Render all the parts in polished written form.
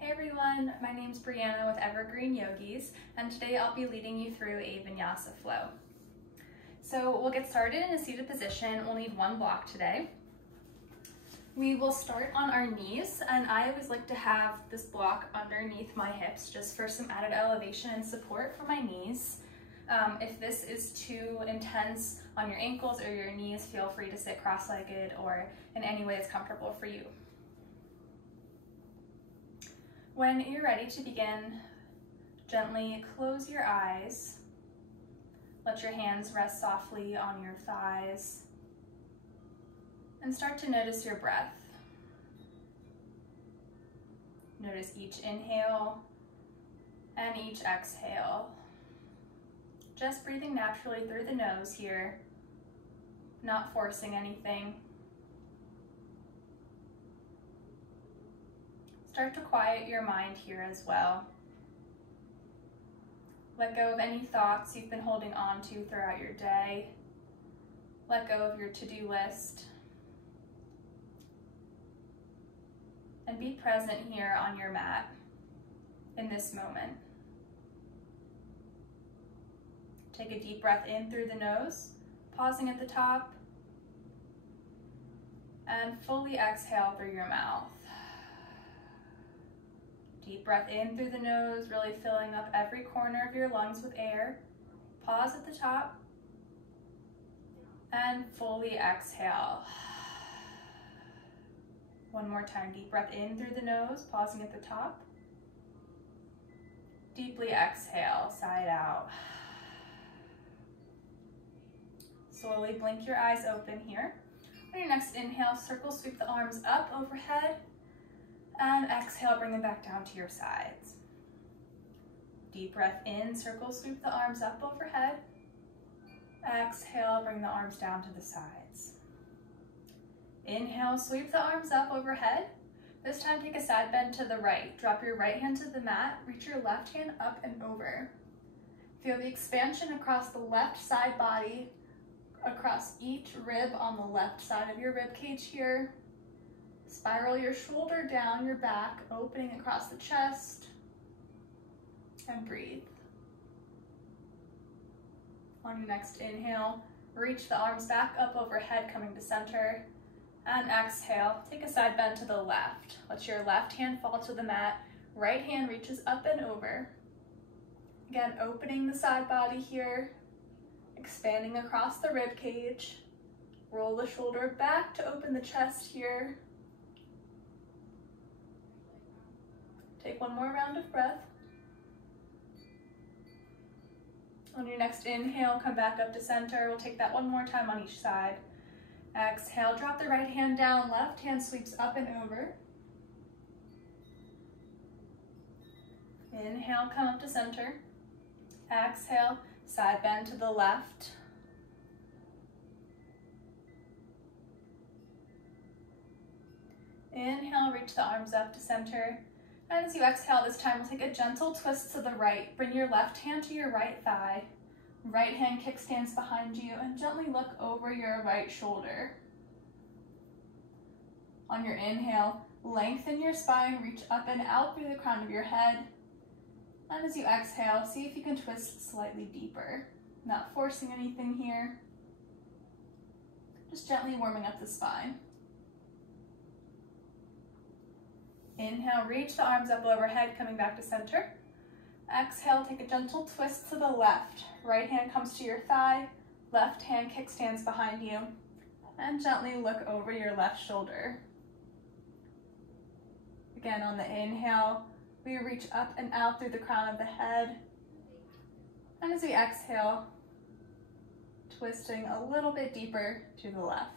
Hey everyone, my name's Breanna with Evergreen Yogis, and today I'll be leading you through a Vinyasa flow. So we'll get started in a seated position. We'll need one block today. We will start on our knees, and I always like to have this block underneath my hips just for some added elevation and support for my knees. If this is too intense on your ankles or your knees, feel free to sit cross-legged or in any way that's comfortable for you. When you're ready to begin, gently close your eyes. Let your hands rest softly on your thighs and start to notice your breath. Notice each inhale and each exhale. Just breathing naturally through the nose here, not forcing anything. Start to quiet your mind here as well. Let go of any thoughts you've been holding on to throughout your day. Let go of your to-do list. And be present here on your mat in this moment. Take a deep breath in through the nose, pausing at the top, and fully exhale through your mouth. Deep breath in through the nose, really filling up every corner of your lungs with air. Pause at the top, and fully exhale. One more time, deep breath in through the nose, pausing at the top. Deeply exhale, side out. Slowly blink your eyes open here. On your next inhale, circle sweep the arms up overhead, and exhale, bring them back down to your sides. Deep breath in, circle sweep the arms up overhead. Exhale, bring the arms down to the sides. Inhale, sweep the arms up overhead. This time take a side bend to the right. Drop your right hand to the mat, reach your left hand up and over. Feel the expansion across the left side body, across each rib on the left side of your rib cage here. Spiral your shoulder down your back, opening across the chest, and breathe. On your next inhale, reach the arms back up overhead, coming to center, and exhale, take a side bend to the left. Let your left hand fall to the mat, right hand reaches up and over. Again, opening the side body here, expanding across the rib cage. Roll the shoulder back to open the chest here. Take one more round of breath. On your next inhale, come back up to center. We'll take that one more time on each side. Exhale, drop the right hand down, left hand sweeps up and over. Inhale, come up to center. Exhale, side bend to the left. Inhale, reach the arms up to center. And as you exhale this time, we'll take a gentle twist to the right. Bring your left hand to your right thigh. Right hand kickstands behind you, and gently look over your right shoulder. On your inhale, lengthen your spine, reach up and out through the crown of your head. And as you exhale, see if you can twist slightly deeper. Not forcing anything here. Just gently warming up the spine. Inhale, reach the arms up overhead, coming back to center. Exhale, take a gentle twist to the left. Right hand comes to your thigh, left hand kickstands behind you, and gently look over your left shoulder. Again, on the inhale, we reach up and out through the crown of the head. And as we exhale, twisting a little bit deeper to the left.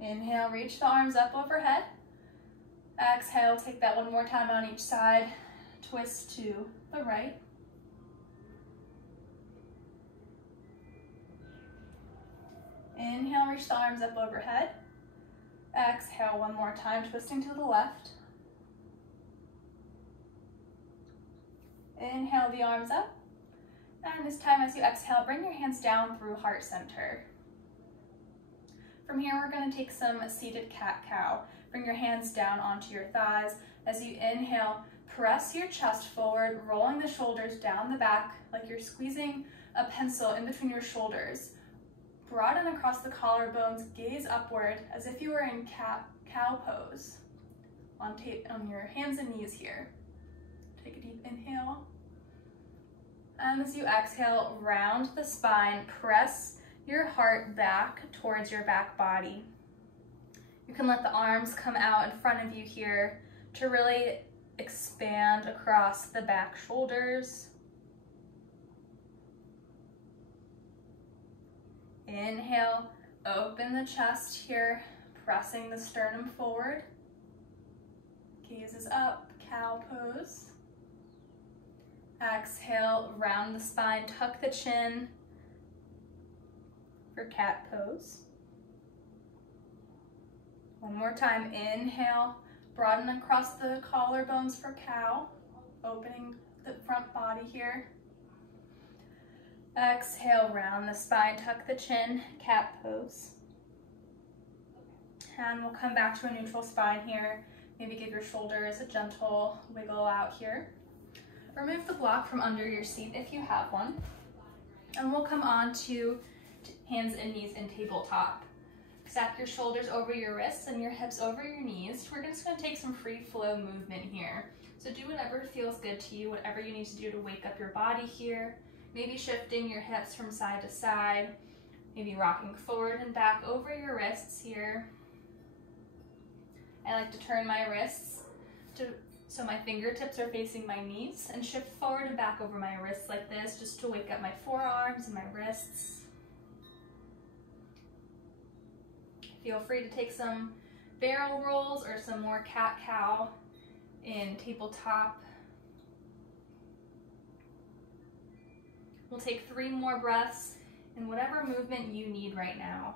Inhale, reach the arms up overhead. Exhale, take that one more time on each side. Twist to the right. Inhale, reach the arms up overhead. Exhale, one more time, twisting to the left. Inhale the arms up. And this time as you exhale, bring your hands down through heart center. From here, we're going to take some seated cat-cow. Bring your hands down onto your thighs. As you inhale, press your chest forward, rolling the shoulders down the back like you're squeezing a pencil in between your shoulders. Broaden across the collarbones, gaze upward as if you were in cat-cow pose. On your hands and knees here. Take a deep inhale. And as you exhale, round the spine, press your heart back towards your back body. You can let the arms come out in front of you here to really expand across the back shoulders. Inhale, open the chest here, pressing the sternum forward. Gaze is up, cow pose. Exhale, round the spine, tuck the chin for cat pose. One more time, inhale, broaden across the collarbones for cow, opening the front body here. Exhale, round the spine, tuck the chin, cat pose. And we'll come back to a neutral spine here. Maybe give your shoulders a gentle wiggle out here. Remove the block from under your seat if you have one. And we'll come on to hands and knees in tabletop. Stack your shoulders over your wrists and your hips over your knees. We're just going to take some free flow movement here. So do whatever feels good to you, whatever you need to do to wake up your body here. Maybe shifting your hips from side to side. Maybe rocking forward and back over your wrists here. I like to turn my wrists so my fingertips are facing my knees and shift forward and back over my wrists like this just to wake up my forearms and my wrists. Feel free to take some barrel rolls or some more cat-cow in tabletop. We'll take 3 more breaths in whatever movement you need right now.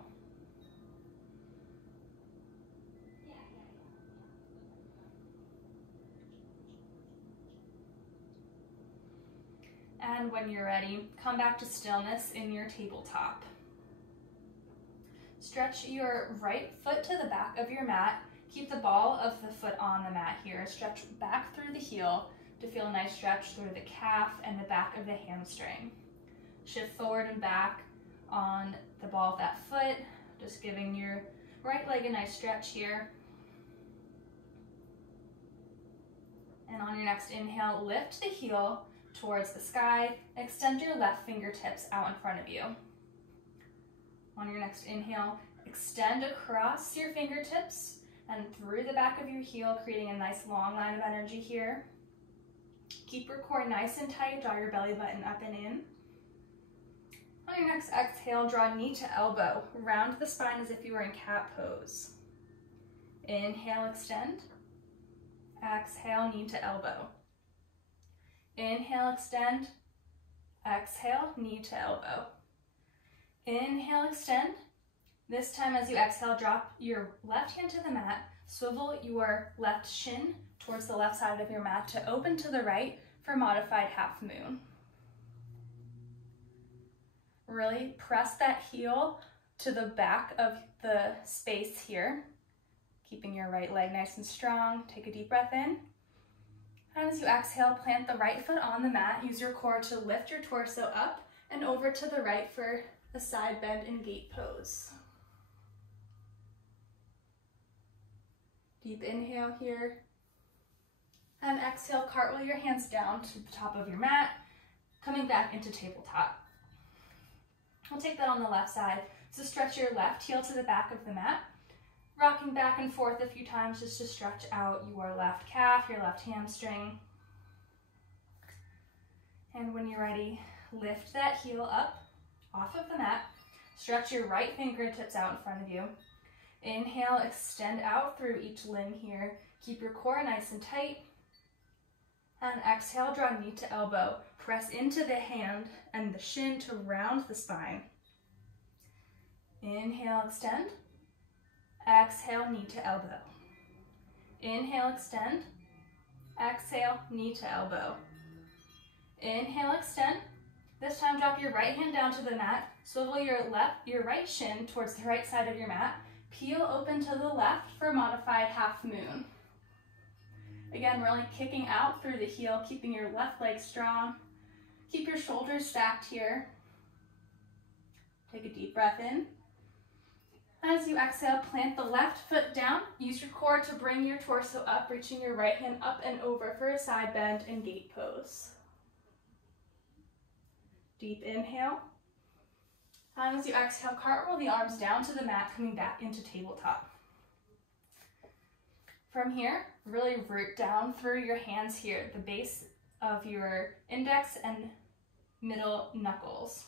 And when you're ready, come back to stillness in your tabletop. Stretch your right foot to the back of your mat. Keep the ball of the foot on the mat here. Stretch back through the heel to feel a nice stretch through the calf and the back of the hamstring. Shift forward and back on the ball of that foot, just giving your right leg a nice stretch here. And on your next inhale, lift the heel towards the sky. Extend your left fingertips out in front of you. On your next inhale, extend across your fingertips and through the back of your heel, creating a nice long line of energy here. Keep your core nice and tight, draw your belly button up and in. On your next exhale, draw knee to elbow. Round the spine as if you were in cat pose. Inhale, extend. Exhale, knee to elbow. Inhale, extend. Exhale, knee to elbow. Inhale, extend. This time as you exhale, drop your left hand to the mat. Swivel your left shin towards the left side of your mat to open to the right for modified half moon. Really press that heel to the back of the space here, keeping your right leg nice and strong. Take a deep breath in. And as you exhale, plant the right foot on the mat. Use your core to lift your torso up and over to the right for a side bend and gate pose. Deep inhale here. And exhale, cartwheel your hands down to the top of your mat, coming back into tabletop. We'll take that on the left side. So stretch your left heel to the back of the mat, rocking back and forth a few times just to stretch out your left calf, your left hamstring. And when you're ready, lift that heel up off of the mat. Stretch your right fingertips out in front of you. Inhale, extend out through each limb here. Keep your core nice and tight. And exhale, draw knee to elbow. Press into the hand and the shin to round the spine. Inhale, extend. Exhale, knee to elbow. Inhale, extend. Exhale, knee to elbow. Inhale, extend. This time drop your right hand down to the mat. Swivel your right shin towards the right side of your mat. Peel open to the left for a modified half moon. Again, really kicking out through the heel, keeping your left leg strong. Keep your shoulders stacked here. Take a deep breath in. As you exhale, plant the left foot down. Use your core to bring your torso up, reaching your right hand up and over for a side bend and gate pose. Deep inhale. And as you exhale, cartwheel the arms down to the mat, coming back into tabletop. From here, really root down through your hands here, the base of your index and middle knuckles.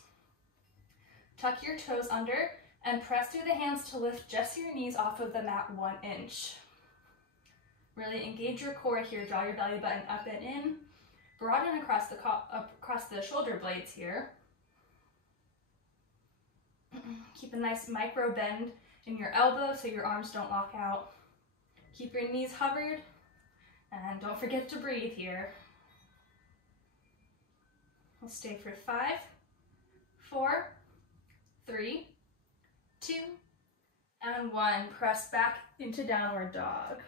Tuck your toes under and press through the hands to lift just your knees off of the mat 1 inch. Really engage your core here, draw your belly button up and in, broaden across the shoulder blades here. Keep a nice micro bend in your elbow so your arms don't lock out. Keep your knees hovered, and don't forget to breathe here. We'll stay for 5, 4, 3, 2, and 1. Press back into downward dog.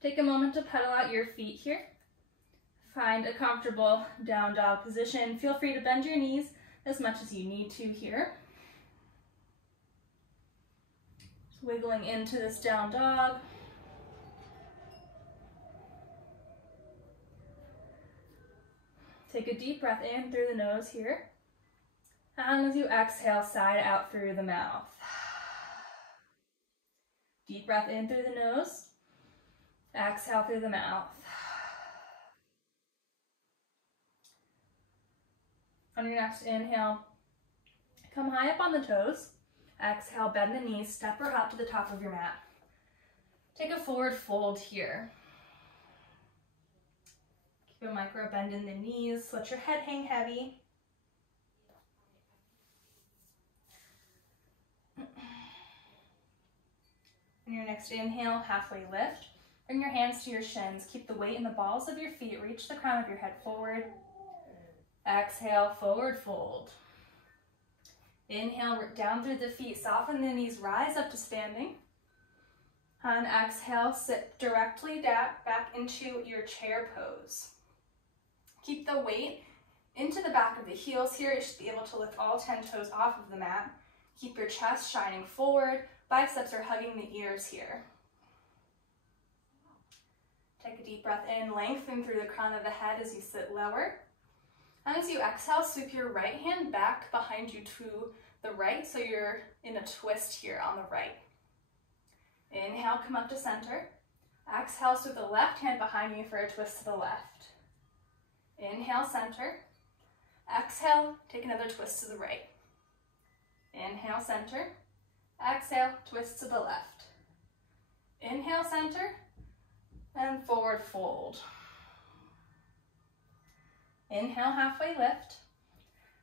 Take a moment to pedal out your feet here. Find a comfortable down dog position. Feel free to bend your knees as much as you need to here. Just wiggling into this down dog. Take a deep breath in through the nose here. And as you exhale, sigh out through the mouth. Deep breath in through the nose. Exhale through the mouth. On your next inhale, come high up on the toes. Exhale, bend the knees, step or hop to the top of your mat. Take a forward fold here. Keep a micro bend in the knees, let your head hang heavy. On your next inhale, halfway lift. Bring your hands to your shins. Keep the weight in the balls of your feet. Reach the crown of your head forward. Exhale, forward fold. Inhale, down through the feet. Soften the knees, rise up to standing. And exhale, sit directly back into your chair pose. Keep the weight into the back of the heels here. You should be able to lift all 10 toes off of the mat. Keep your chest shining forward. Biceps are hugging the ears here. Take a deep breath in, lengthen through the crown of the head as you sit lower. And as you exhale, sweep your right hand back behind you to the right, so you're in a twist here on the right. Inhale, come up to center. Exhale, sweep the left hand behind you for a twist to the left. Inhale, center. Exhale, take another twist to the right. Inhale, center. Exhale, twist to the left. Inhale, center, and forward fold. Inhale, halfway lift.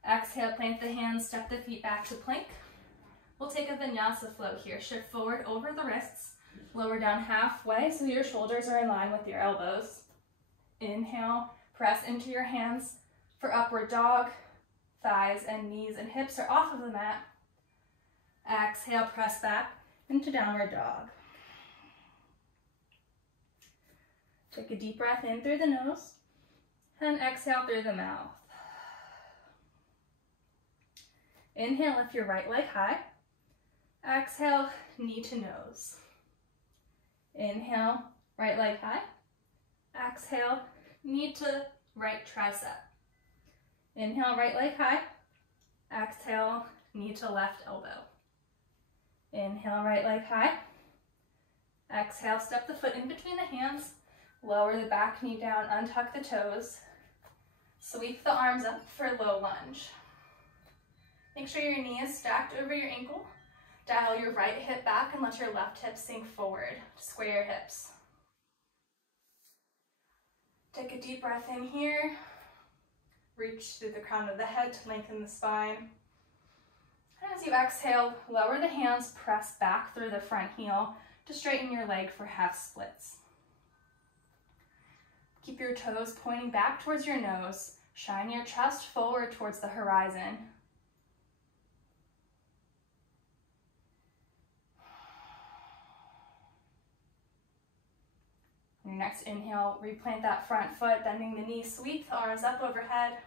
Exhale, plant the hands, step the feet back to plank. We'll take a Vinyasa flow here. Shift forward over the wrists, lower down halfway so your shoulders are in line with your elbows. Inhale, press into your hands for upward dog. Thighs and knees and hips are off of the mat. Exhale, press back into downward dog. Take a deep breath in through the nose and exhale through the mouth. Inhale, lift your right leg high. Exhale, knee to nose. Inhale, right leg high. Exhale, knee to right tricep. Inhale, right leg high. Exhale, knee to left elbow. Inhale, right leg high. Exhale, step the foot in between the hands. Lower the back knee down, untuck the toes. Sweep the arms up for low lunge. Make sure your knee is stacked over your ankle. Dial your right hip back and let your left hip sink forward. Square your hips. Take a deep breath in here. Reach through the crown of the head to lengthen the spine. And as you exhale, lower the hands, press back through the front heel to straighten your leg for half splits. Keep your toes pointing back towards your nose. Shine your chest forward towards the horizon. next inhale, replant that front foot, bending the knees, sweep the arms up overhead.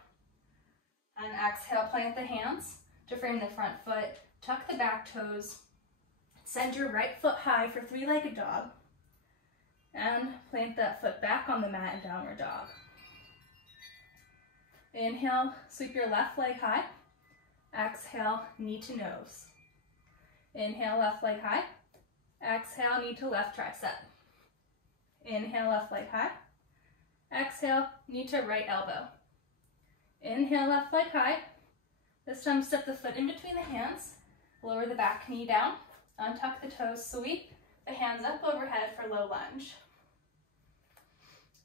And exhale, plant the hands to frame the front foot, tuck the back toes, send your right foot high for three-legged dog, and plant that foot back on the mat in downward dog. Inhale, sweep your left leg high. Exhale, knee to nose. Inhale, left leg high. Exhale, knee to left tricep. Inhale, left leg high. Exhale, knee to right elbow. Inhale, left leg high. This time step the foot in between the hands. Lower the back knee down. Untuck the toes, sweep the hands up overhead for low lunge.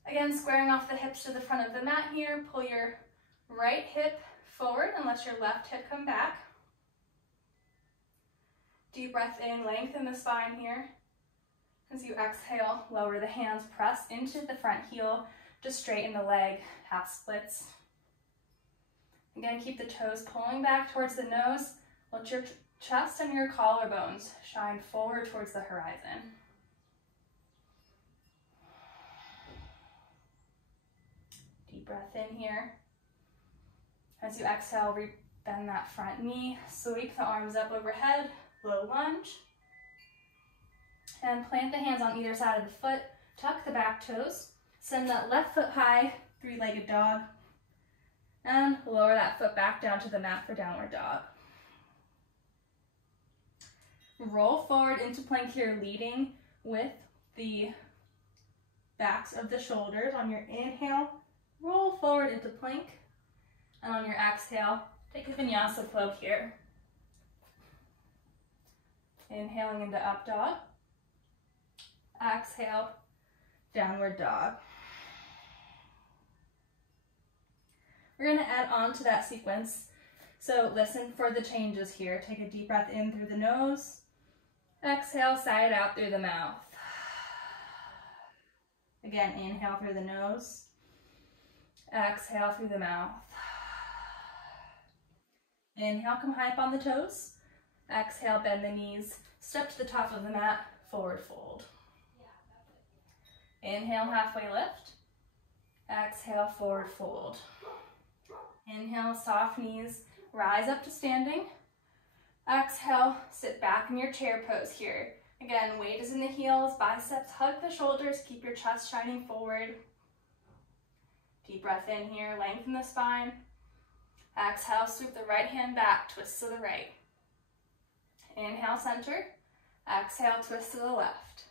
Again, squaring off the hips to the front of the mat here. Pull your right hip forward and let your left hip come back. Deep breath in, lengthen the spine here. As you exhale, lower the hands, press into the front heel to straighten the leg, half splits. Again, keep the toes pulling back towards the nose. Let your chest and your collarbones shine forward towards the horizon. Deep breath in here. As you exhale, bend that front knee, sweep the arms up overhead, low lunge. And plant the hands on either side of the foot, tuck the back toes, send that left foot high, three-legged dog, and lower that foot back down to the mat for downward dog. Roll forward into plank here, leading with the backs of the shoulders. On your inhale, roll forward into plank, and on your exhale, take a vinyasa flow here. Inhaling into up dog. Exhale, downward dog. We're going to add on to that sequence. So listen for the changes here. Take a deep breath in through the nose. Exhale, sigh it out through the mouth. Again, inhale through the nose. Exhale through the mouth. Inhale, come high up on the toes. Exhale, bend the knees. Step to the top of the mat, forward fold. Inhale, halfway lift. Exhale, forward fold. Inhale, soft knees, rise up to standing. Exhale, sit back in your chair pose here. Again, weight is in the heels, biceps hug the shoulders, keep your chest shining forward. Deep breath in here, lengthen the spine. Exhale, sweep the right hand back, twist to the right. Inhale, center. Exhale, twist to the left.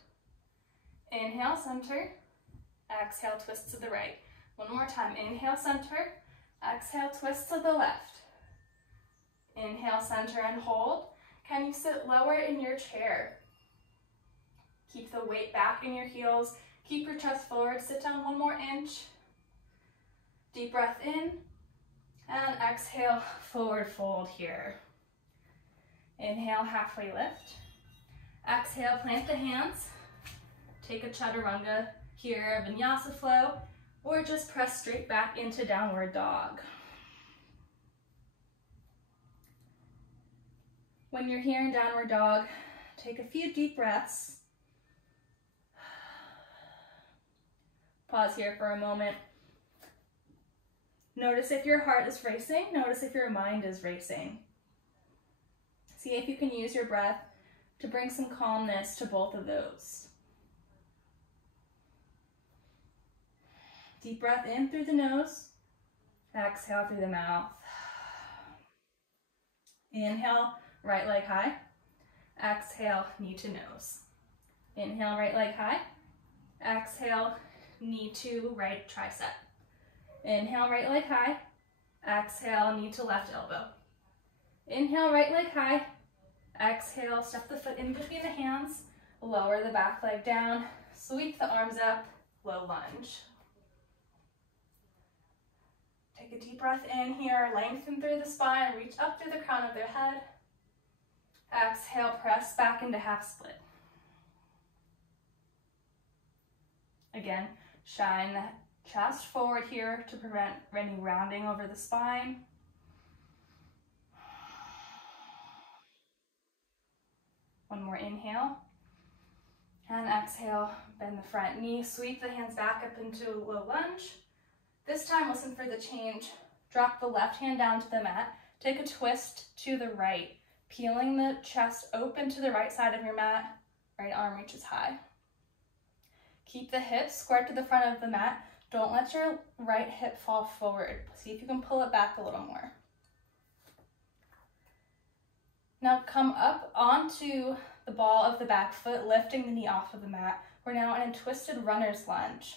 Inhale, center. Exhale, twist to the right. One more time. Inhale, center. Exhale, twist to the left. Inhale, center, and hold. Can you sit lower in your chair? Keep the weight back in your heels. Keep your chest forward. Sit down 1 more inch. Deep breath in. And exhale, forward fold here. Inhale, halfway lift. Exhale, plant the hands. Take a chaturanga here, vinyasa flow, or just press straight back into downward dog. When you're here in downward dog, take a few deep breaths. Pause here for a moment. Notice if your heart is racing. Notice if your mind is racing. See if you can use your breath to bring some calmness to both of those. Deep breath in through the nose. Exhale through the mouth. Inhale, right leg high. Exhale, knee to nose. Inhale, right leg high. Exhale, knee to right tricep. Inhale, right leg high. Exhale, knee to left elbow. Inhale, right leg high. Exhale, step the foot in between the hands. Lower the back leg down. Sweep the arms up. Low lunge. Take a deep breath in here. Lengthen through the spine. Reach up through the crown of their head. Exhale, press back into half split. Again, shine the chest forward here to prevent any rounding over the spine. One more inhale. And exhale, bend the front knee, sweep the hands back up into a low lunge. This time, listen for the change. Drop the left hand down to the mat. Take a twist to the right, peeling the chest open to the right side of your mat. Right arm reaches high. Keep the hips squared to the front of the mat. Don't let your right hip fall forward. See if you can pull it back a little more. Now come up onto the ball of the back foot, lifting the knee off of the mat. We're now in a twisted runner's lunge.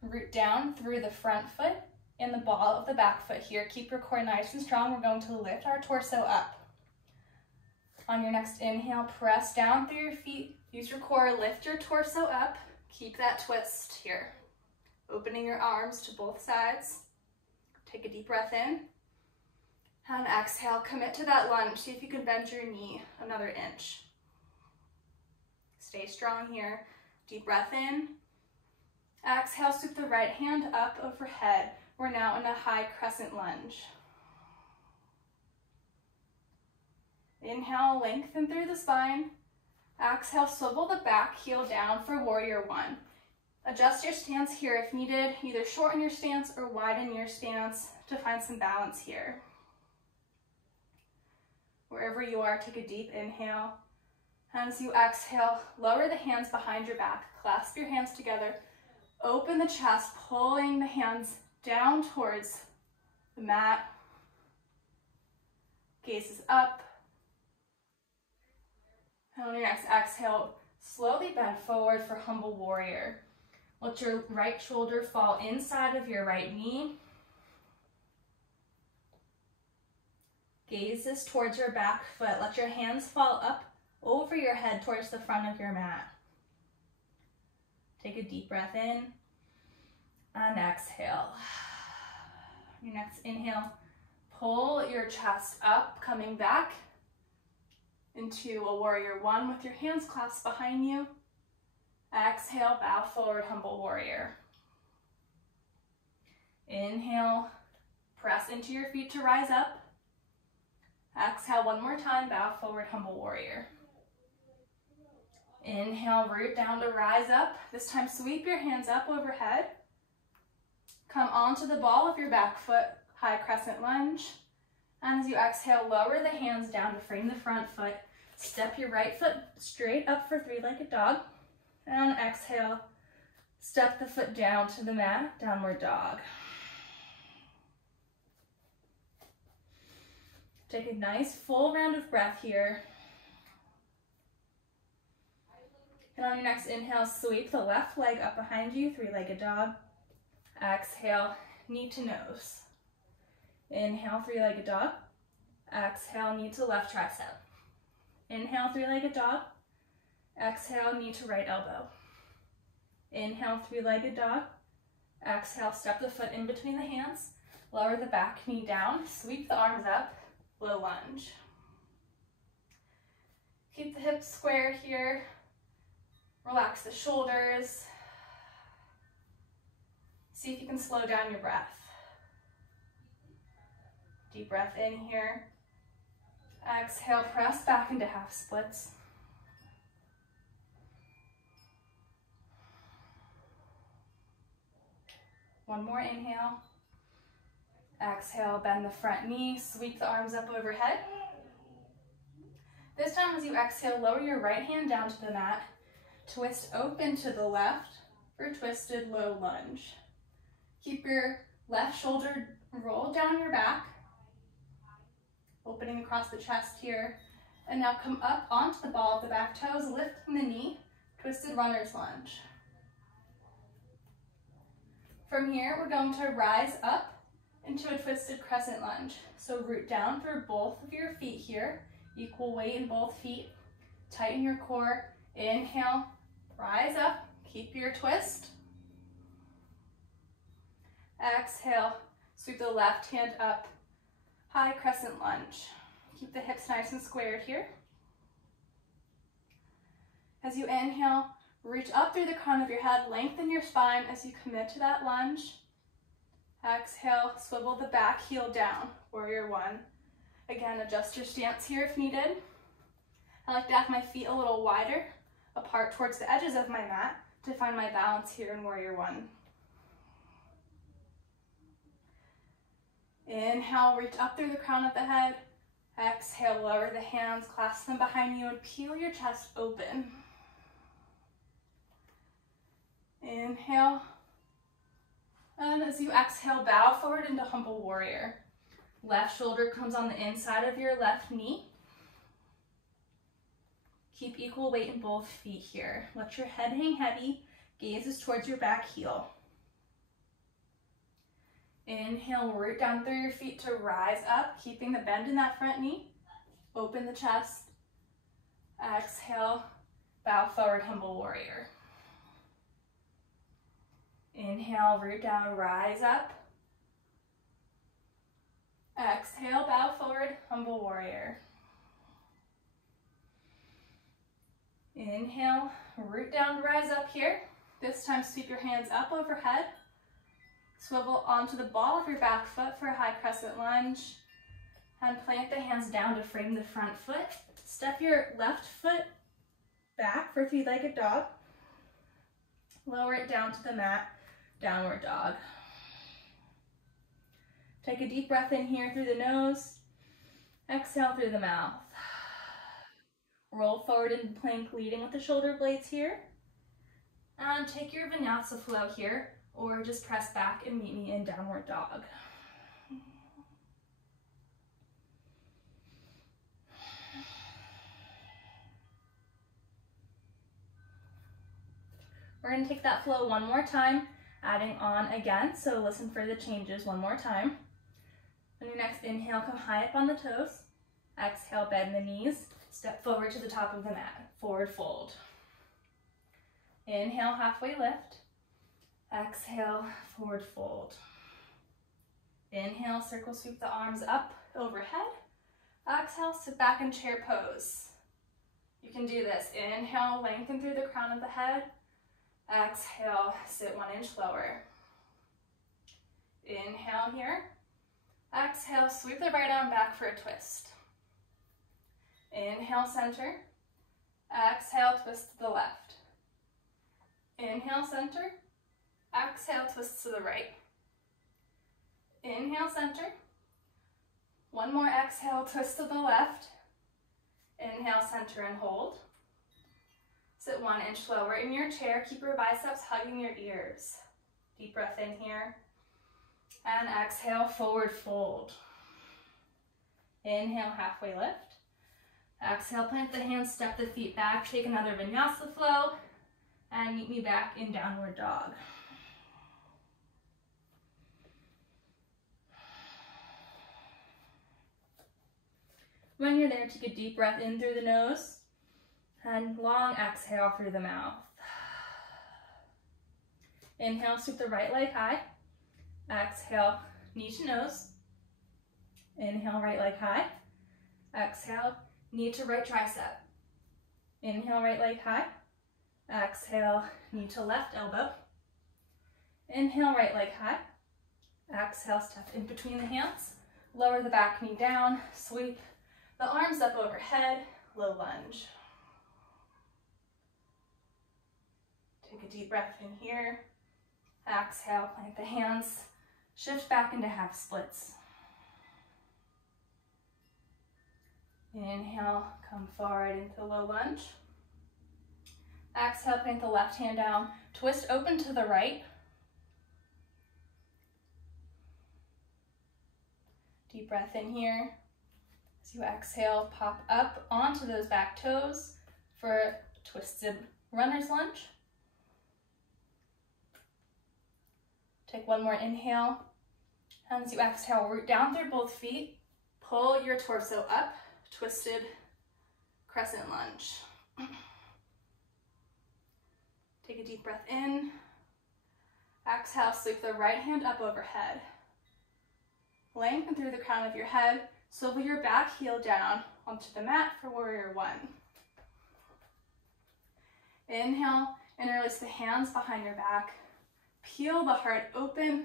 Root down through the front foot and the ball of the back foot here. Keep your core nice and strong. We're going to lift our torso up. On your next inhale, press down through your feet. Use your core, lift your torso up. Keep that twist here. Opening your arms to both sides. Take a deep breath in. And exhale, commit to that lunge. See if you can bend your knee another inch. Stay strong here. Deep breath in. Exhale, sweep the right hand up overhead. We're now in a high crescent lunge. Inhale, lengthen through the spine. Exhale, swivel the back heel down for warrior one. Adjust your stance here if needed. Either shorten your stance or widen your stance to find some balance here. Wherever you are, take a deep inhale. And as you exhale, lower the hands behind your back. Clasp your hands together. Open the chest, pulling the hands down towards the mat. Gaze is up. And on your next exhale, slowly bend forward for humble warrior. Let your right shoulder fall inside of your right knee. Gaze is towards your back foot. Let your hands fall up over your head towards the front of your mat. Take a deep breath in and exhale. Your next inhale, pull your chest up, coming back into a warrior one with your hands clasped behind you. Exhale, bow forward, humble warrior. Inhale, press into your feet to rise up. Exhale, one more time, bow forward, humble warrior. Inhale, root down to rise up. This time, sweep your hands up overhead. Come onto the ball of your back foot, high crescent lunge. And as you exhale, lower the hands down to frame the front foot. Step your right foot straight up for three-legged dog. And exhale, step the foot down to the mat, downward dog. Take a nice full round of breath here. And on your next inhale, sweep the left leg up behind you, three-legged dog. Exhale, knee to nose. Inhale, three-legged dog. Exhale, knee to left tricep. Inhale, three-legged dog. Exhale, knee to right elbow. Inhale, three-legged dog. Exhale, step the foot in between the hands. Lower the back knee down. Sweep the arms up. Low lunge. Keep the hips square here. Relax the shoulders. See if you can slow down your breath. Deep breath in here. Exhale, press back into half splits. One more inhale. Exhale, bend the front knee, sweep the arms up overhead. This time as you exhale, lower your right hand down to the mat. Twist open to the left for twisted low lunge. Keep your left shoulder rolled down your back, opening across the chest here. And now come up onto the ball of the back toes, lifting the knee, twisted runner's lunge. From here, we're going to rise up into a twisted crescent lunge. So root down through both of your feet here, equal weight in both feet. Tighten your core, inhale, rise up, keep your twist. Exhale, sweep the left hand up, high crescent lunge. Keep the hips nice and squared here. As you inhale, reach up through the crown of your head, lengthen your spine as you commit to that lunge. Exhale, swivel the back heel down, warrior one. Again, adjust your stance here if needed. I like to have my feet a little wider apart towards the edges of my mat to find my balance here in warrior one. Inhale, reach up through the crown of the head. Exhale, lower the hands, clasp them behind you, and peel your chest open. Inhale. And as you exhale, bow forward into humble warrior. Left shoulder comes on the inside of your left knee. Keep equal weight in both feet here. Let your head hang heavy. Gaze is towards your back heel. Inhale, root down through your feet to rise up, keeping the bend in that front knee. Open the chest. Exhale, bow forward, humble warrior. Inhale, root down, rise up. Exhale, bow forward, humble warrior. Inhale, root down, rise up here. This time sweep your hands up overhead. Swivel onto the ball of your back foot for a high crescent lunge. And plant the hands down to frame the front foot. Step your left foot back for three-legged dog. Lower it down to the mat, downward dog. Take a deep breath in here through the nose. Exhale through the mouth. Roll forward in plank, leading with the shoulder blades here. And take your Vinyasa flow here, or just press back and meet me in downward dog. We're going to take that flow one more time, adding on again, so listen for the changes one more time. On your next inhale, come high up on the toes. Exhale, bend the knees. Step forward to the top of the mat, forward fold. Inhale, halfway lift. Exhale, forward fold. Inhale, circle sweep the arms up overhead. Exhale, sit back in chair pose. You can do this. Inhale, lengthen through the crown of the head. Exhale, sit 1 inch lower. Inhale here. Exhale, sweep the right arm back for a twist. Inhale, center. Exhale, twist to the left. Inhale, center. Exhale, twist to the right. Inhale, center. One more exhale, twist to the left. Inhale, center, and hold. Sit 1 inch lower in your chair. Keep your biceps hugging your ears. Deep breath in here. And exhale, forward fold. Inhale, halfway lift. Exhale, plant the hands, step the feet back, take another Vinyasa flow, and meet me back in downward dog. When you're there, take a deep breath in through the nose, and long exhale through the mouth. Inhale, sweep the right leg high. Exhale, knee to nose. Inhale, right leg high. Exhale, knee to right tricep. Inhale, right leg high. Exhale, knee to left elbow. Inhale, right leg high. Exhale, step in between the hands. Lower the back knee down. Sweep the arms up overhead. Low lunge. Take a deep breath in here. Exhale, plant the hands. Shift back into half splits. Inhale, come forward into low lunge. Exhale, plant the left hand down. Twist open to the right. Deep breath in here. As you exhale, pop up onto those back toes for a twisted runner's lunge. Take one more inhale. And as you exhale, root down through both feet. Pull your torso up. Twisted crescent lunge. Take a deep breath in. Exhale, sweep the right hand up overhead. Lengthen through the crown of your head. Swivel your back heel down onto the mat for warrior one. Inhale, interlace the hands behind your back. Peel the heart open.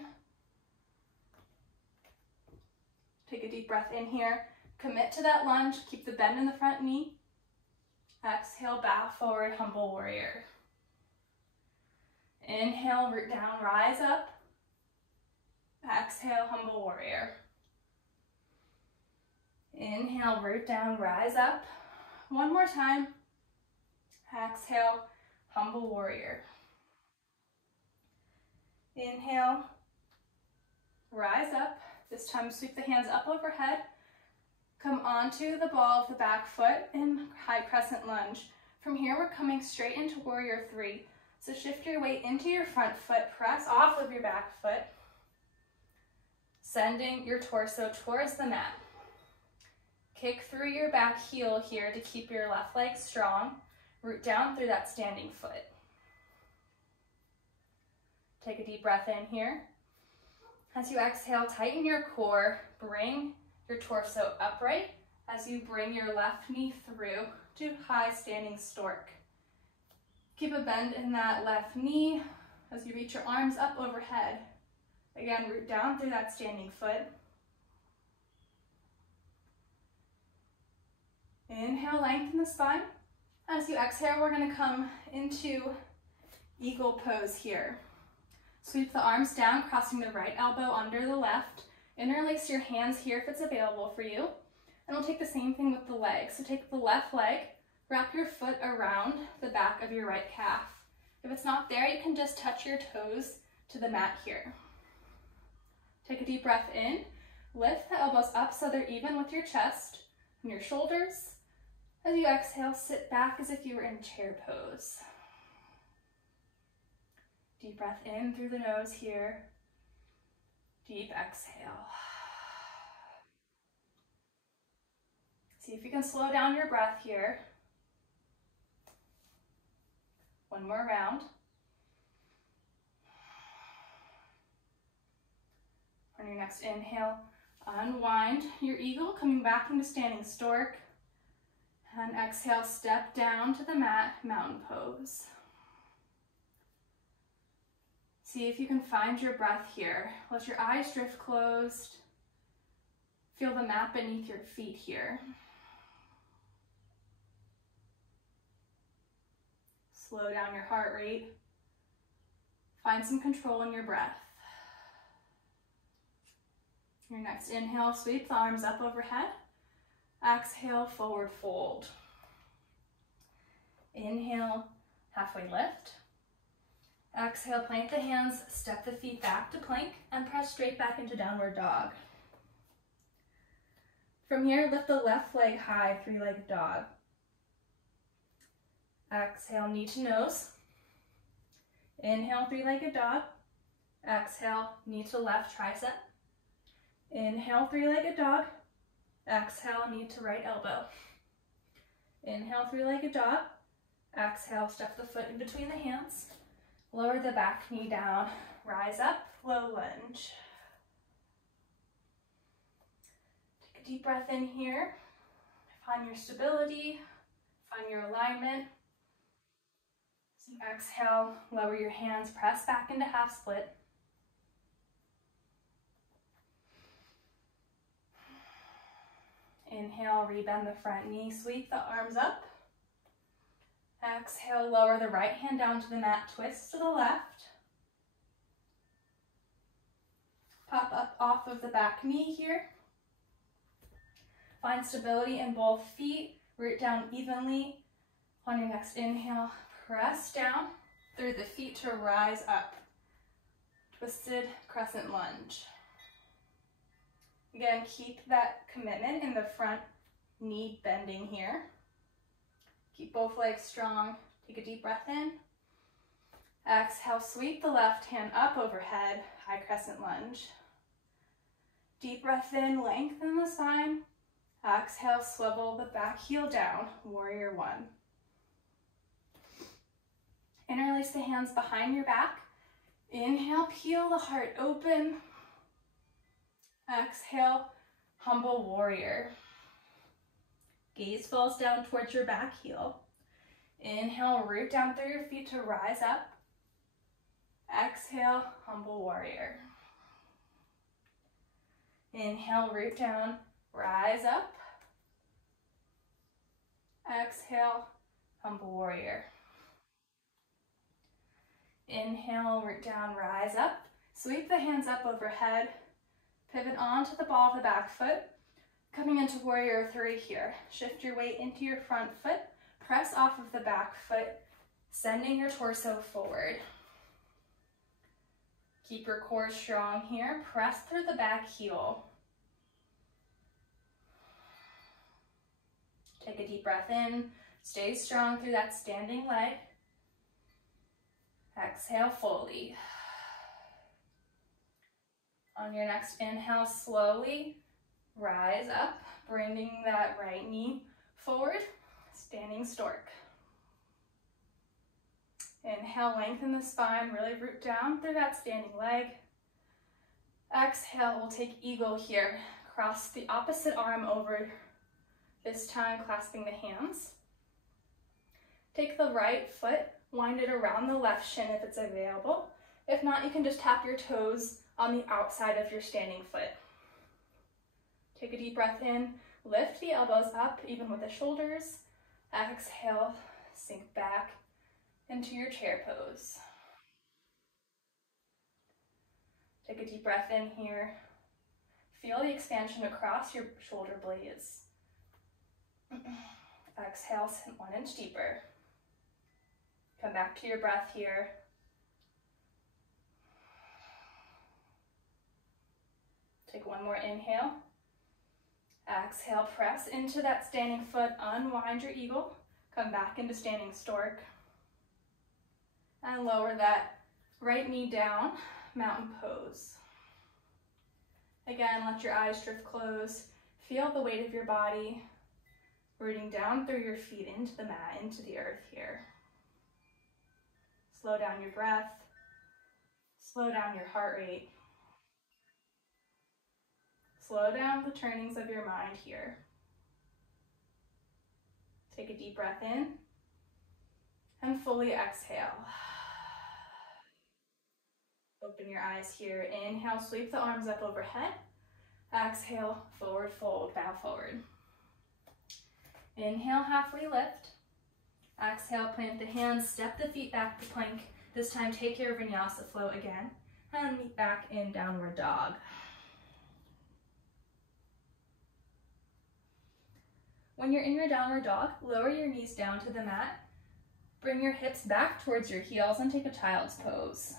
Take a deep breath in here. Commit to that lunge. Keep the bend in the front knee. Exhale, bow forward, humble warrior. Inhale, root down, rise up. Exhale, humble warrior. Inhale, root down, rise up. One more time. Exhale, humble warrior. Inhale, rise up. This time sweep the hands up overhead. Come onto the ball of the back foot in high crescent lunge. From here, we're coming straight into warrior three. So shift your weight into your front foot, press off of your back foot, sending your torso towards the mat. Kick through your back heel here to keep your left leg strong. Root down through that standing foot. Take a deep breath in here. As you exhale, tighten your core, bring your torso upright as you bring your left knee through to high standing stork. Keep a bend in that left knee as you reach your arms up overhead. Again, root down through that standing foot. Inhale, lengthen the spine. As you exhale, we're going to come into eagle pose here. Sweep the arms down, crossing the right elbow under the left. Interlace your hands here if it's available for you. And we'll take the same thing with the legs. So take the left leg, wrap your foot around the back of your right calf. If it's not there, you can just touch your toes to the mat here. Take a deep breath in. Lift the elbows up so they're even with your chest and your shoulders. As you exhale, sit back as if you were in chair pose. Deep breath in through the nose here. Deep exhale. See if you can slow down your breath here. One more round. On your next inhale, unwind your eagle, coming back into standing stork. And exhale, step down to the mat, mountain pose. See if you can find your breath here. Let your eyes drift closed. Feel the mat beneath your feet here. Slow down your heart rate. Find some control in your breath. Your next inhale, sweep the arms up overhead. Exhale, forward fold. Inhale, halfway lift. Exhale, plant the hands, step the feet back to plank, and press straight back into downward dog. From here, lift the left leg high, three-legged dog. Exhale, knee to nose. Inhale, three-legged dog. Exhale, knee to left tricep. Inhale, three-legged dog. Exhale, knee to right elbow. Inhale, three-legged dog. Exhale, step the foot in between the hands. Lower the back knee down. Rise up, low lunge. Take a deep breath in here. Find your stability. Find your alignment. So exhale, lower your hands, press back into half split. Inhale, rebend the front knee, sweep the arms up. Exhale, lower the right hand down to the mat, twist to the left. Pop up off of the back knee here. Find stability in both feet, root down evenly. On your next inhale, press down through the feet to rise up. Twisted crescent lunge. Again, keep that commitment in the front knee bending here. Keep both legs strong. Take a deep breath in. Exhale, sweep the left hand up overhead, high crescent lunge. Deep breath in, lengthen the spine. Exhale, swivel the back heel down, warrior one. Interlace the hands behind your back. Inhale, peel the heart open. Exhale, humble warrior. Gaze falls down towards your back heel. Inhale, root down through your feet to rise up. Exhale, humble warrior. Inhale, root down, rise up. Exhale, humble warrior. Inhale, root down, rise up. Sweep the hands up overhead. Pivot onto the ball of the back foot. Coming into warrior three here. Shift your weight into your front foot. Press off of the back foot, sending your torso forward. Keep your core strong here. Press through the back heel. Take a deep breath in. Stay strong through that standing leg. Exhale fully. On your next inhale, slowly rise up, bringing that right knee forward, standing stork. Inhale, lengthen the spine, really root down through that standing leg. Exhale, we'll take eagle here. Cross the opposite arm over, this time clasping the hands. Take the right foot, wind it around the left shin if it's available. If not, you can just tap your toes on the outside of your standing foot. Take a deep breath in, lift the elbows up, even with the shoulders. Exhale, sink back into your chair pose. Take a deep breath in here. Feel the expansion across your shoulder blades. Exhale, sink 1 inch deeper. Come back to your breath here. Take one more inhale. Exhale, press into that standing foot, unwind your eagle. Come back into standing stork. And lower that right knee down, mountain pose. Again, let your eyes drift closed. Feel the weight of your body rooting down through your feet into the mat, into the earth here. Slow down your breath. Slow down your heart rate. Slow down the turnings of your mind here. Take a deep breath in and fully exhale. Open your eyes here. Inhale, sweep the arms up overhead. Exhale, forward fold, bow forward. Inhale, halfway lift. Exhale, plant the hands, step the feet back to plank. This time, take your Vinyasa flow again and meet back in downward dog. When you're in your downward dog, lower your knees down to the mat. Bring your hips back towards your heels and take a child's pose.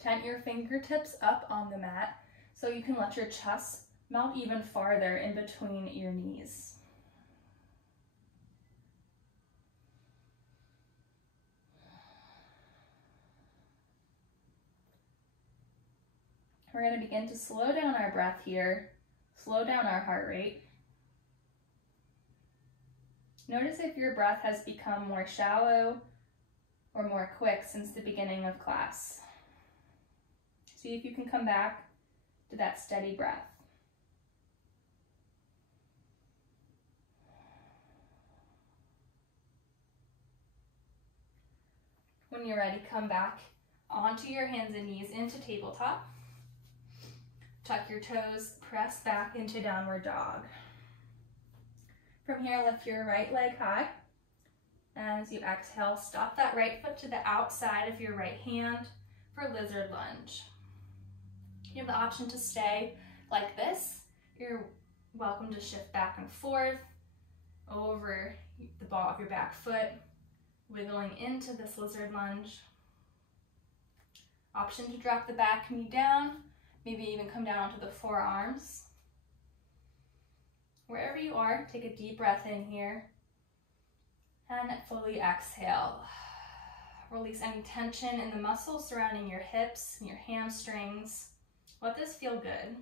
Tent your fingertips up on the mat so you can let your chest melt even farther in between your knees. We're going to begin to slow down our breath here, slow down our heart rate. Notice if your breath has become more shallow or more quick since the beginning of class. See if you can come back to that steady breath. When you're ready, come back onto your hands and knees into tabletop. Tuck your toes, press back into downward dog. From here, lift your right leg high. As you exhale, stop that right foot to the outside of your right hand for lizard lunge. You have the option to stay like this. You're welcome to shift back and forth over the ball of your back foot, wiggling into this lizard lunge. Option to drop the back knee down, maybe even come down to the forearms. Wherever you are, take a deep breath in here and fully exhale. Release any tension in the muscles surrounding your hips and your hamstrings. Let this feel good.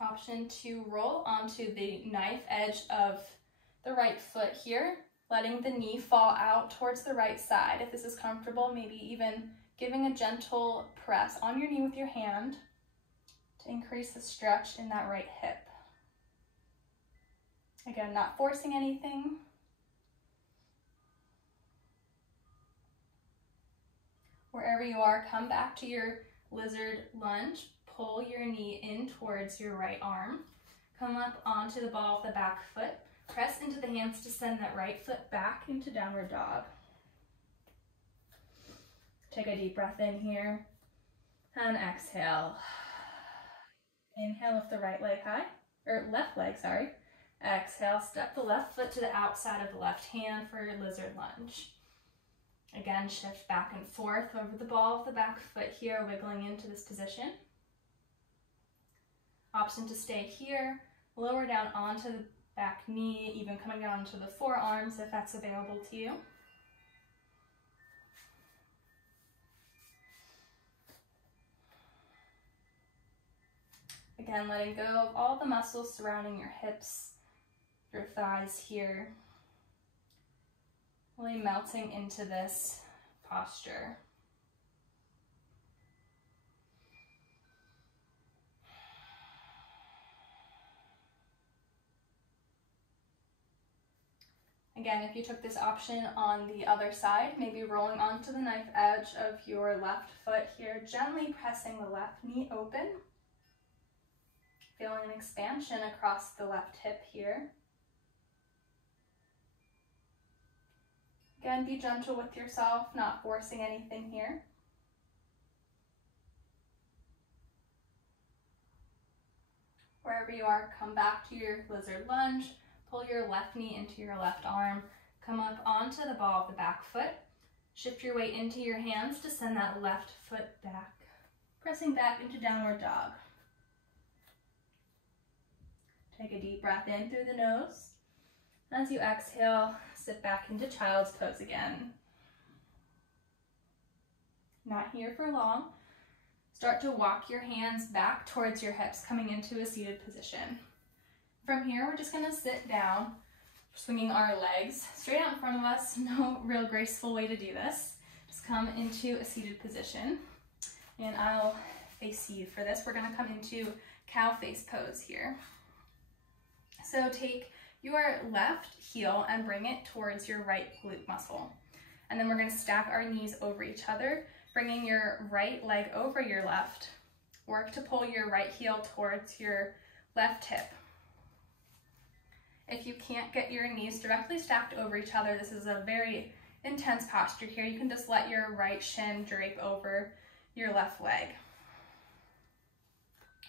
Option to roll onto the knife edge of the right foot here, letting the knee fall out towards the right side. If this is comfortable, maybe even giving a gentle press on your knee with your hand to increase the stretch in that right hip. Again, not forcing anything. Wherever you are, come back to your lizard lunge. Pull your knee in towards your right arm. Come up onto the ball of the back foot. Press into the hands to send that right foot back into downward dog. Take a deep breath in here and exhale. Inhale, lift the right leg high, or left leg, sorry. Exhale, step the left foot to the outside of the left hand for your lizard lunge. Again, shift back and forth over the ball of the back foot here, wiggling into this position. Option to stay here, lower down onto the back knee, even coming down onto the forearms if that's available to you. Again, letting go of all the muscles surrounding your hips, your thighs here. Really melting into this posture. Again, if you took this option on the other side, maybe rolling onto the knife edge of your left foot here, gently pressing the left knee open. Feeling an expansion across the left hip here. Again, be gentle with yourself, not forcing anything here. Wherever you are, come back to your lizard lunge. Pull your left knee into your left arm. Come up onto the ball of the back foot. Shift your weight into your hands to send that left foot back. Pressing back into downward dog. Take a deep breath in through the nose. As you exhale, sit back into child's pose again. Not here for long. Start to walk your hands back towards your hips, coming into a seated position. From here, we're just gonna sit down, swinging our legs straight out in front of us. No real graceful way to do this. Just come into a seated position. And I'll face you for this. We're gonna come into cow face pose here. So take your left heel and bring it towards your right glute muscle. And then we're gonna stack our knees over each other, bringing your right leg over your left. Work to pull your right heel towards your left hip. If you can't get your knees directly stacked over each other, this is a very intense posture here. You can just let your right shin drape over your left leg.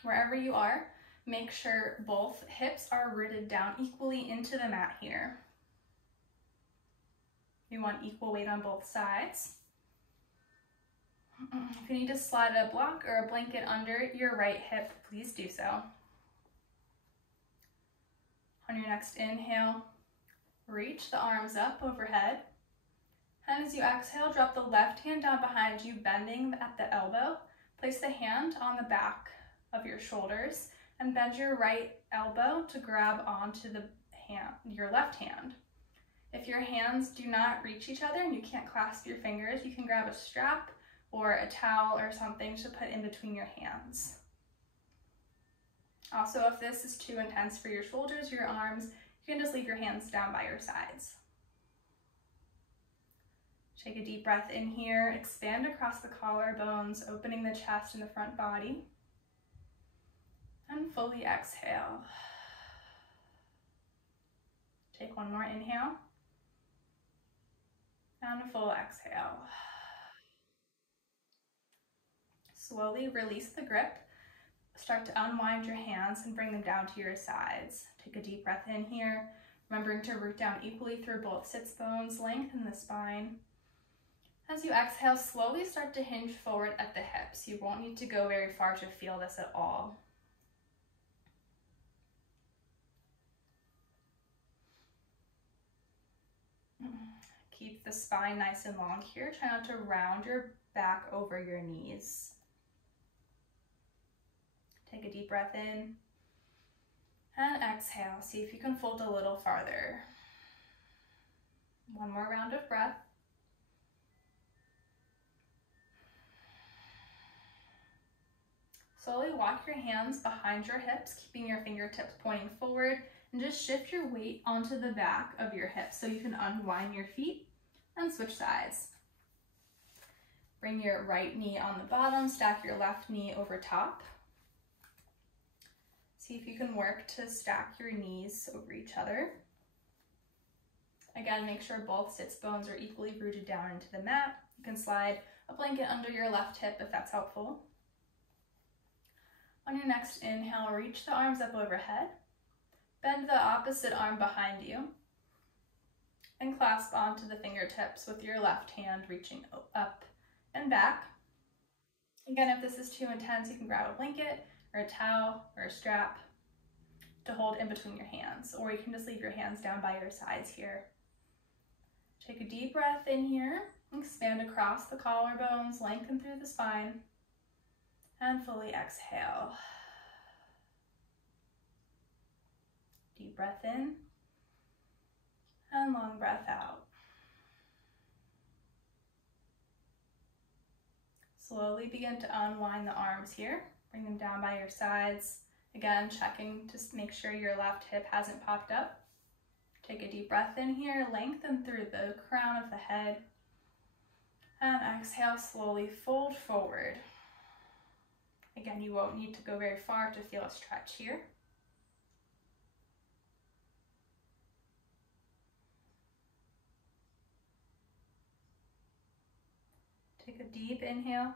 Wherever you are, make sure both hips are rooted down equally into the mat here. You want equal weight on both sides. If you need to slide a block or a blanket under your right hip, please do so. On your next inhale, reach the arms up overhead. And as you exhale, drop the left hand down behind you, bending at the elbow. Place the hand on the back of your shoulders and bend your right elbow to grab onto the hand, your left hand. If your hands do not reach each other and you can't clasp your fingers, you can grab a strap or a towel or something to put in between your hands. Also, if this is too intense for your shoulders, your arms, you can just leave your hands down by your sides. Take a deep breath in here, expand across the collarbones, opening the chest and the front body. And fully exhale. Take one more inhale. And a full exhale. Slowly release the grip. Start to unwind your hands and bring them down to your sides. Take a deep breath in here, remembering to root down equally through both sits bones, lengthen the spine. As you exhale, slowly start to hinge forward at the hips. You won't need to go very far to feel this at all. Keep the spine nice and long here. Try not to round your back over your knees. Take a deep breath in and exhale. See if you can fold a little farther. One more round of breath. Slowly walk your hands behind your hips, keeping your fingertips pointing forward, and just shift your weight onto the back of your hips so you can unwind your feet and switch sides. Bring your right knee on the bottom, stack your left knee over top. See if you can work to stack your knees over each other. Again, make sure both sits bones are equally rooted down into the mat. You can slide a blanket under your left hip if that's helpful. On your next inhale, reach the arms up overhead. Bend the opposite arm behind you and clasp onto the fingertips with your left hand reaching up and back. Again, if this is too intense, you can grab a blanket or a towel or a strap to hold in between your hands, or you can just leave your hands down by your sides here. Take a deep breath in here, expand across the collarbones, lengthen through the spine, and fully exhale. Deep breath in, and long breath out. Slowly begin to unwind the arms here. Bring them down by your sides. Again, checking to make sure your left hip hasn't popped up. Take a deep breath in here, lengthen through the crown of the head. And exhale, slowly fold forward. Again, you won't need to go very far to feel a stretch here. Take a deep inhale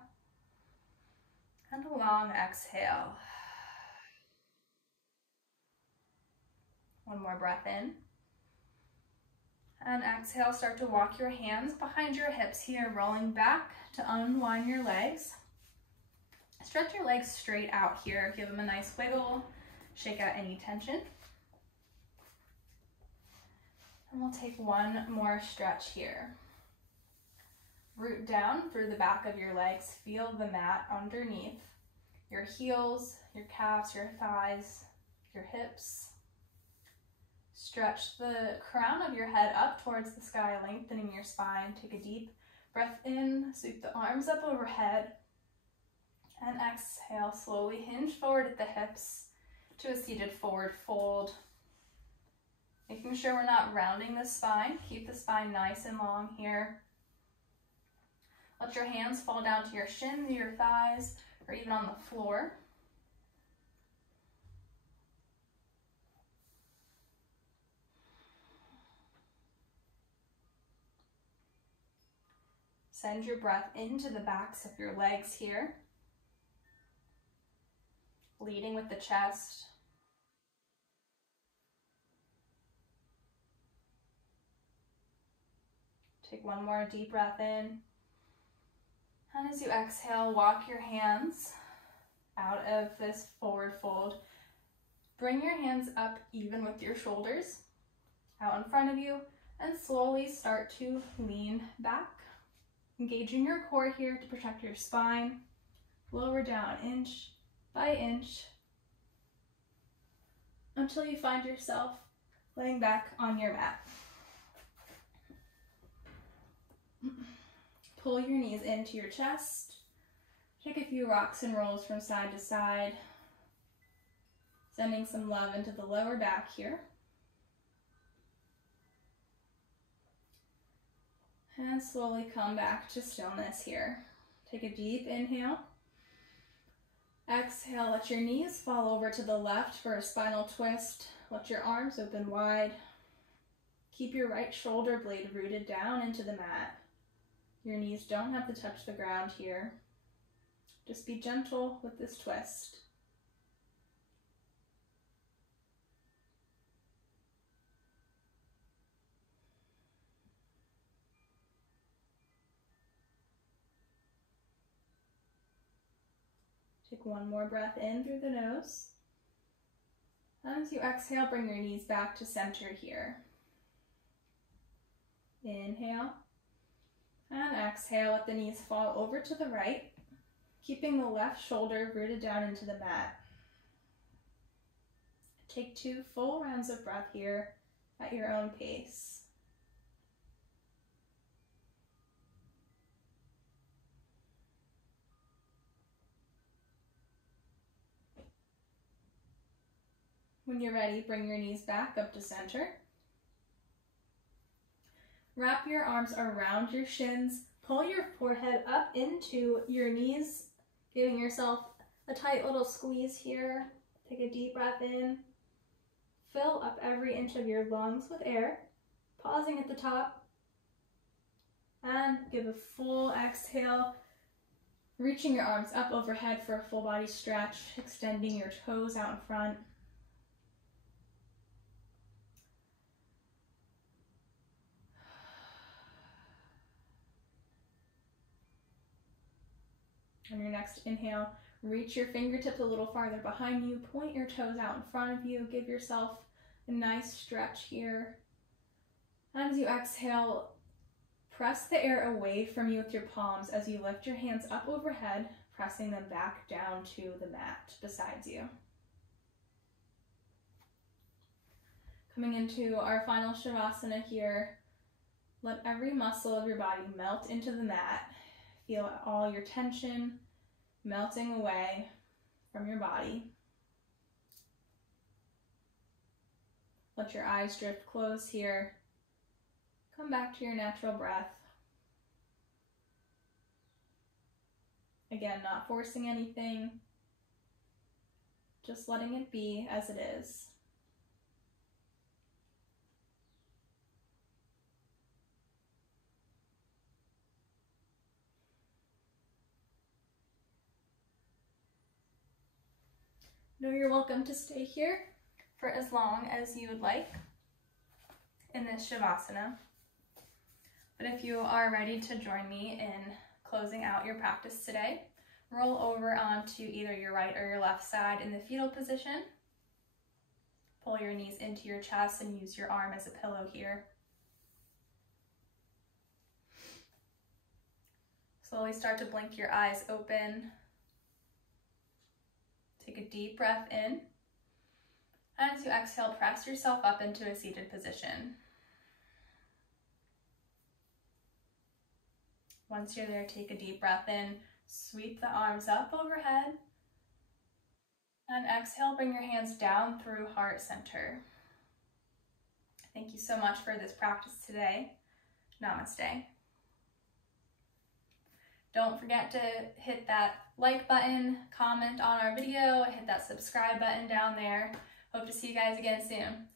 and a long exhale. One more breath in. And exhale, start to walk your hands behind your hips here, rolling back to unwind your legs. Stretch your legs straight out here. Give them a nice wiggle. Shake out any tension. And we'll take one more stretch here. Root down through the back of your legs. Feel the mat underneath. Your heels, your calves, your thighs, your hips. Stretch the crown of your head up towards the sky, lengthening your spine. Take a deep breath in, sweep the arms up overhead. And exhale, slowly hinge forward at the hips to a seated forward fold. Making sure we're not rounding the spine. Keep the spine nice and long here. Let your hands fall down to your shins, your thighs, or even on the floor. Send your breath into the backs of your legs here. Leading with the chest. Take one more deep breath in. And as you exhale, walk your hands out of this forward fold. Bring your hands up even with your shoulders out in front of you and slowly start to lean back. Engaging your core here to protect your spine. Lower down inch by inch until you find yourself laying back on your mat. Pull your knees into your chest. Take a few rocks and rolls from side to side, sending some love into the lower back here. And slowly come back to stillness here. Take a deep inhale. Exhale, let your knees fall over to the left for a spinal twist. Let your arms open wide. Keep your right shoulder blade rooted down into the mat. Your knees don't have to touch the ground here. Just be gentle with this twist. Take one more breath in through the nose. And as you exhale, bring your knees back to center here. Inhale. And exhale, let the knees fall over to the right, keeping the left shoulder rooted down into the mat. Take 2 full rounds of breath here at your own pace. When you're ready, bring your knees back up to center. Wrap your arms around your shins, Pull your forehead up into your knees, giving yourself a tight little squeeze here. Take a deep breath in. Fill up every inch of your lungs with air, pausing at the top. And give a full exhale, reaching your arms up overhead for a full body stretch, extending your toes out in front. On your next inhale, reach your fingertips a little farther behind you, point your toes out in front of you, give yourself a nice stretch here. And as you exhale, press the air away from you with your palms as you lift your hands up overhead, pressing them back down to the mat beside you. Coming into our final Shavasana here, let every muscle of your body melt into the mat. Feel all your tension melting away from your body. Let your eyes drift closed here. Come back to your natural breath. Again, not forcing anything, just letting it be as it is. Know you're welcome to stay here for as long as you would like in this Shavasana. But if you are ready to join me in closing out your practice today, roll over onto either your right or your left side in the fetal position. Pull your knees into your chest and use your arm as a pillow here. Slowly start to blink your eyes open. Take a deep breath in. And as you exhale, press yourself up into a seated position. Once you're there, take a deep breath in, sweep the arms up overhead, and exhale, bring your hands down through heart center. Thank you so much for this practice today. Namaste. Don't forget to hit that like button, comment on our video, hit that subscribe button down there. Hope to see you guys again soon.